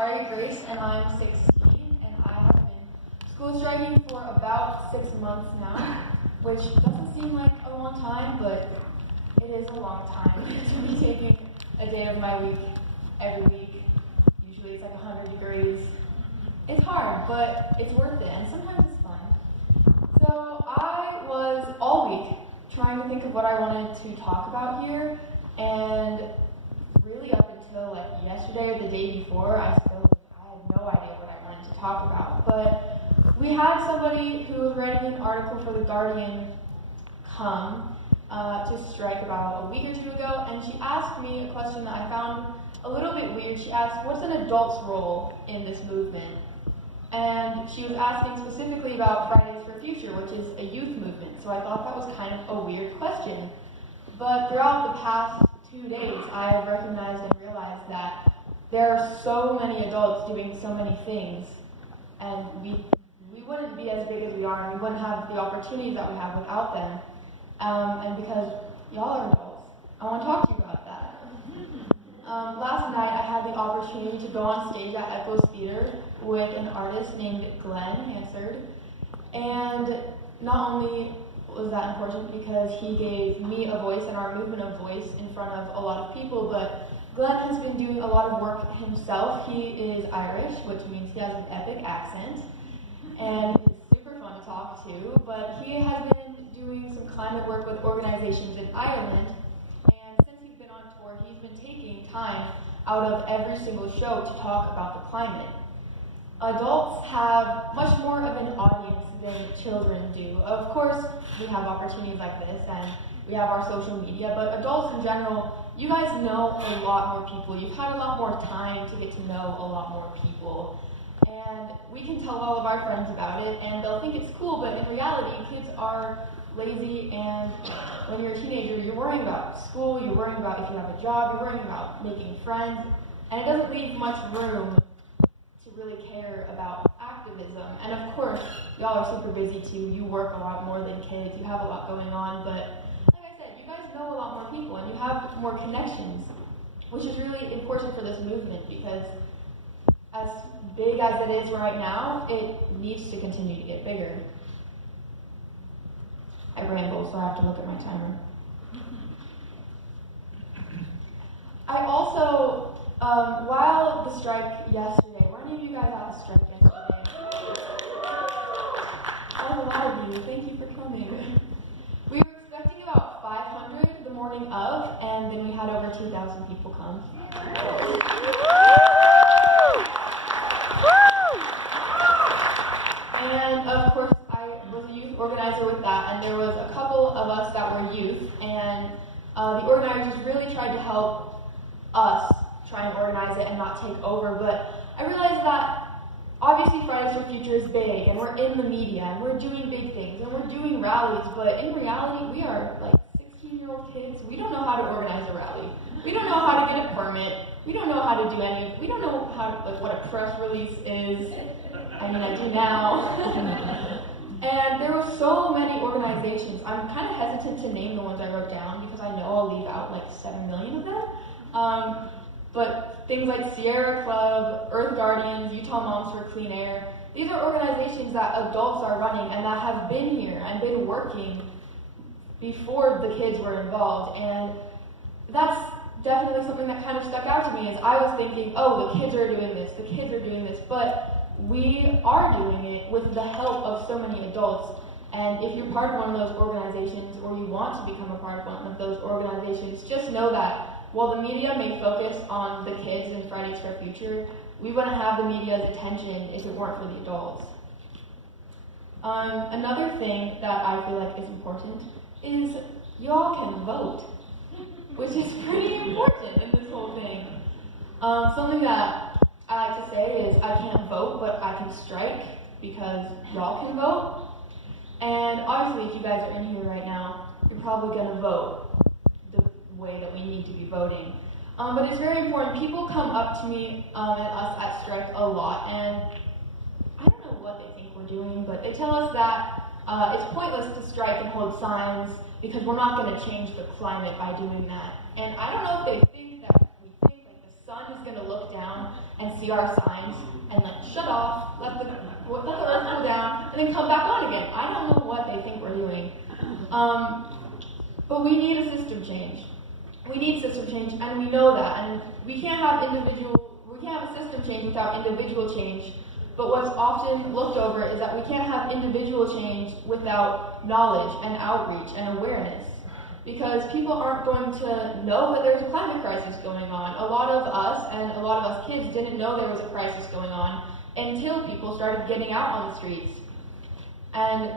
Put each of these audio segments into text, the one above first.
And I'm 16, and I have been school striking for about 6 months now, which doesn't seem like a long time, but it is a long time to be taking a day of my week every week. Usually it's like 100 degrees. It's hard, but it's worth it, and sometimes it's fun. So I was all week trying to think of what I wanted to talk about here, and really up until like yesterday or the day before, I had no idea what I wanted to talk about. But we had somebody who was writing an article for The Guardian come to strike about a week or two ago, and she asked me a question that I found a little bit weird. She asked, what's an adult's role in this movement? And she was asking specifically about Fridays for Future, which is a youth movement. So I thought that was kind of a weird question. But throughout the past 2 days, I have recognized and realized that there are so many adults doing so many things, and we wouldn't be as big as we are, and we wouldn't have the opportunities that we have without them. And because y'all are adults, I want to talk to you about that. Last night, I had the opportunity to go on stage at Echoes Theater with an artist named Glenn Hansard, and not only was that important because he gave me a voice and our movement a voice in front of a lot of people, but Glenn has been doing a lot of work himself. He is Irish, which means he has an epic accent, and he's super fun to talk to, but he has been doing some climate work with organizations in Ireland, and since he's been on tour, he's been taking time out of every single show to talk about the climate. Adults have much more of an audience than children do. Of course, we have opportunities like this, and we have our social media, but adults in general, you guys know a lot more people. You've had a lot more time to get to know a lot more people. And we can tell all of our friends about it, and they'll think it's cool, but in reality, kids are lazy, and when you're a teenager, you're worrying about school, you're worrying about if you have a job, you're worrying about making friends, and it doesn't leave much room to really care about activism. And of course, y'all are super busy too. You work a lot more than kids, you have a lot going on, but like I said, you guys know a lot more people and you have more connections, which is really important for this movement because as big as it is right now, it needs to continue to get bigger. I ramble, so I have to look at my timer. I also, while the strike yesterday, were any of you guys at the strike yesterday? Oh, a lot of you, thank you for coming. We were expecting about 500 the morning of, and then we had over 2,000 people come. And of course, I was a youth organizer with that, and there was a couple of us that were youth, and the organizers really tried to help us try and organize it and not take over, but I realized that obviously Fridays for Future is big, and we're in the media, and we're doing big things, and we're doing rallies, but in reality, we are like 16-year-old kids. We don't know how to organize a rally. We don't know how to get a permit. We don't know how to do we don't know how like what a press release is. I mean, I do now. And there were so many organizations. I'm kind of hesitant to name the ones I wrote down because I know I'll leave out like 7 million of them. But things like Sierra Club, Earth Guardians, Utah Moms for Clean Air, these are organizations that adults are running and that have been here and been working before the kids were involved. And that's definitely something that kind of stuck out to me is I was thinking, oh, the kids are doing this, but we are doing it with the help of so many adults. And if you're part of one of those organizations or you want to become a part of one of those organizations, just know that while the media may focus on the kids and Fridays for Future, we wouldn't have the media's attention if it weren't for the adults. Another thing that I feel like is important is y'all can vote, which is pretty important in this whole thing. Something that I like to say is I can't vote, but I can strike because y'all can vote. And obviously, if you guys are in here right now, you're probably going to vote the way that we need to be voting. But it's very important. People come up to me and us at strike a lot, and I don't know what they think we're doing, but they tell us that it's pointless to strike and hold signs because we're not going to change the climate by doing that. And I don't know if they think that we think like the sun is going to look down and see our signs and like shut off, let the earth cool down, and then come back on again. I don't know what they think we're doing. But we need a system change. We need system change, and we know that. And we can't have a system change without individual change. But what's often looked over is that we can't have individual change without knowledge and outreach and awareness. Because people aren't going to know that there's a climate crisis going on. A lot of us and a lot of us kids didn't know there was a crisis going on until people started getting out on the streets. And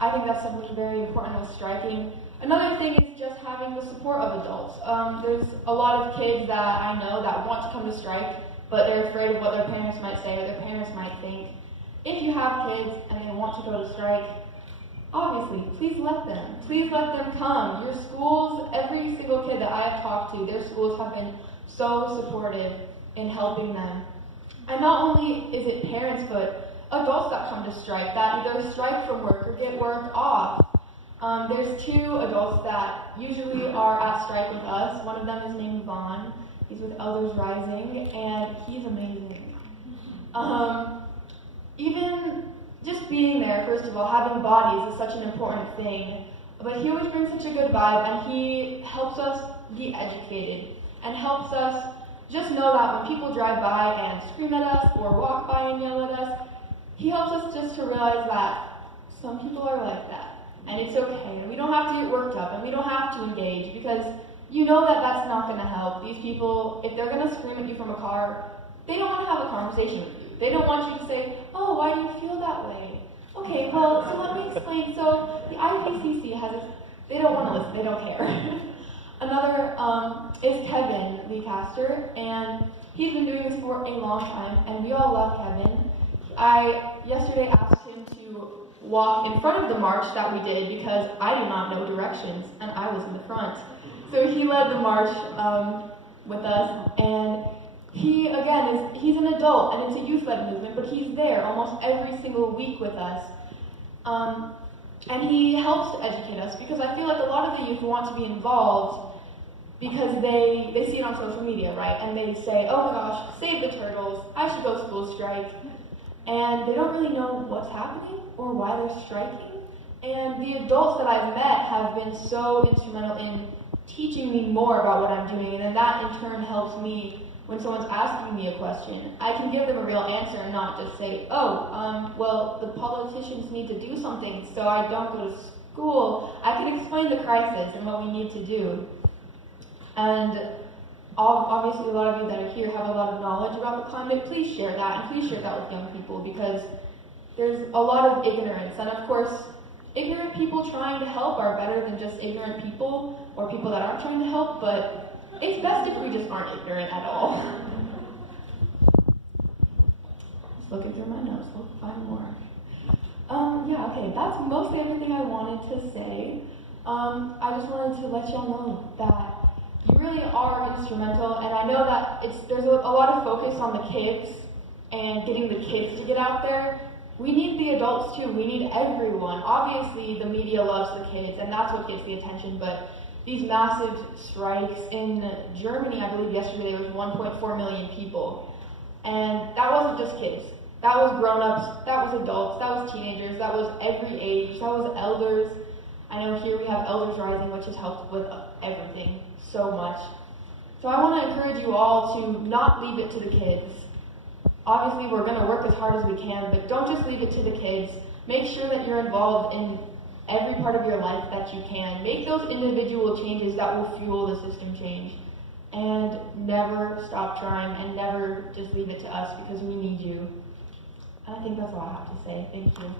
I think that's something very important with striking. Another thing is just having the support of adults. There's a lot of kids that I know that want to come to strike, but they're afraid of what their parents might say or their parents might think. If you have kids and they want to go to strike, obviously, please let them. Please let them come. Your schools, every single kid that I have talked to, their schools have been so supportive in helping them. And not only is it parents, but adults that come to strike, that either strike from work or get work off. There's two adults that usually are at strike with us. One of them is named Vaughn. He's with Elders Rising, and he's amazing. Even just being there, first of all, having bodies is such an important thing. But he always brings such a good vibe, and he helps us be educated, and helps us just know that when people drive by and scream at us, or walk by and yell at us, he helps us just to realize that some people are like that. And it's okay, and we don't have to get worked up, and we don't have to engage, because you know that that's not going to help. These people, if they're going to scream at you from a car, they don't want to have a conversation with you. They don't want you to say, oh, why do you feel that way? Okay, well, so let me explain. So the IPCC has this, they don't want to listen, they don't care. Another is Kevin, the pastor, and he's been doing this for a long time, and we all love Kevin. I yesterday asked him to walk in front of the march that we did because I do not know directions, and I was in the front. So he led the march with us, and he, again, he's an adult, and it's a youth-led movement, but he's there almost every single week with us. And he helps to educate us, because I feel like a lot of the youth want to be involved because they see it on social media, right? And they say, oh my gosh, save the turtles, I should go school strike. And they don't really know what's happening or why they're striking. And the adults that I've met have been so instrumental in teaching me more about what I'm doing, and then that in turn helps me when someone's asking me a question. I can give them a real answer and not just say, oh, well, the politicians need to do something, so I don't go to school. I can explain the crisis and what we need to do. And obviously a lot of you that are here have a lot of knowledge about the climate. Please share that, and please share that with young people, because there's a lot of ignorance. And of course, ignorant people trying to help are better than just ignorant people or people that aren't trying to help, but it's best if we just aren't ignorant at all. Just looking through my notes, we'll find more. Yeah, okay, that's mostly everything I wanted to say. I just wanted to let y'all know that you really are instrumental, and I know that there's a lot of focus on the kids and getting the kids to get out there. We need the adults too, we need everyone. Obviously the media loves the kids, and that's what gets the attention, but these massive strikes in Germany, I believe yesterday there was 1.4 million people. And that wasn't just kids. That was grown-ups, that was adults, that was teenagers, that was every age, that was elders. I know here we have Elders Rising, which has helped with everything so much. So I want to encourage you all to not leave it to the kids. Obviously we're going to work as hard as we can, but don't just leave it to the kids. Make sure that you're involved in every part of your life that you can. Make those individual changes that will fuel the system change. And never stop trying, and never just leave it to us, because we need you. And I think that's all I have to say. Thank you.